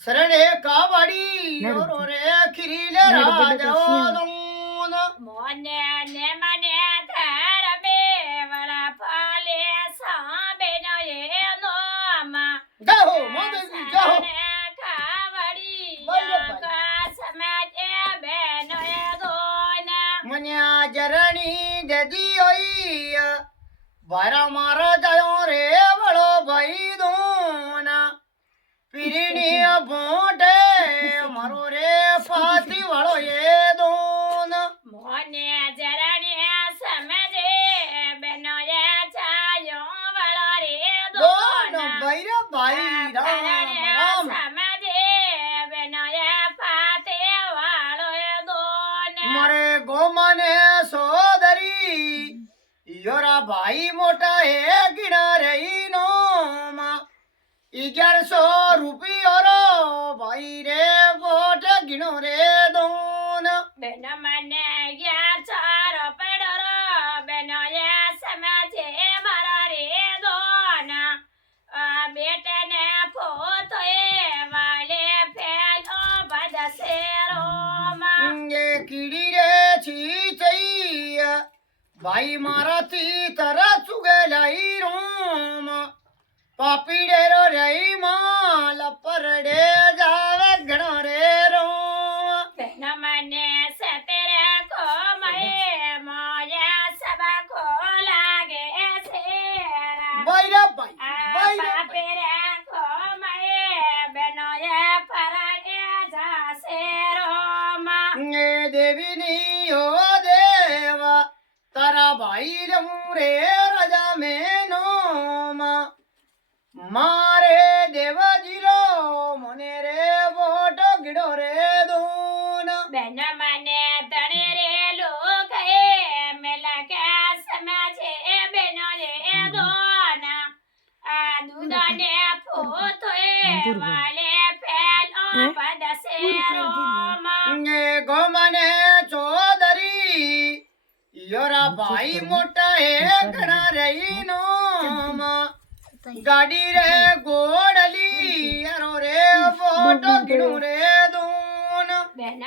सरणे कावड़ी और रे खिरीले राजा मोने ने मने धर बे वड़ा फले साबे न ये नोमा जाओ मोदेवी जाओ कावड़ी का समाजे बे न ये दोना मन्या जरणी जदी होई बारा मारा जायो रे बड़ो भाई दोना पीरिणी बोटे मारो रे फाती वालो ये दोन मोने जरणी समझे बेनो ये चायो वालो रे दोन दोना बैरा भाई राम राम समझे बेनो ये फाते वालो ये दोना मारे गोमने सोदरी योरा भाई मोटा है गिना रही नो माँ 1100 रुपये रो भाई रे वोट गिनो रे दोन बेन मने यार चारो पेडरो बेनो ये समझे मारा रे दोना बेटे ने फोतोए वाले फेलो बदसेरो मा ये कीड़ी रे छी चई भाई मारा थी तरह चुगे लाई रोम पापीड़े रो रही माल परडे जावे घणो रे रोम बेन मने से तेरे को मये मोया सब को लागे सेरा बैरा भाई बैरा पेरे को मये बेनो ये परडे जासेरो मा ये देवी नी हो देवा तारा भाई रे राजा में नोम मारे देवाजी रो मोने रे वोट गिड़ो रे दोन बेन मने तणे रे लोग है मेला के समझे बेनो रे दोना दूधा ने फोतोए वाले फेलो बदसेरो मा ये गोमने चौधरी योरा भाई मोटा है घना रही नोम गाड़ी रे गोड़ली यारो रे फोटो गिड़ो रे दोन बेन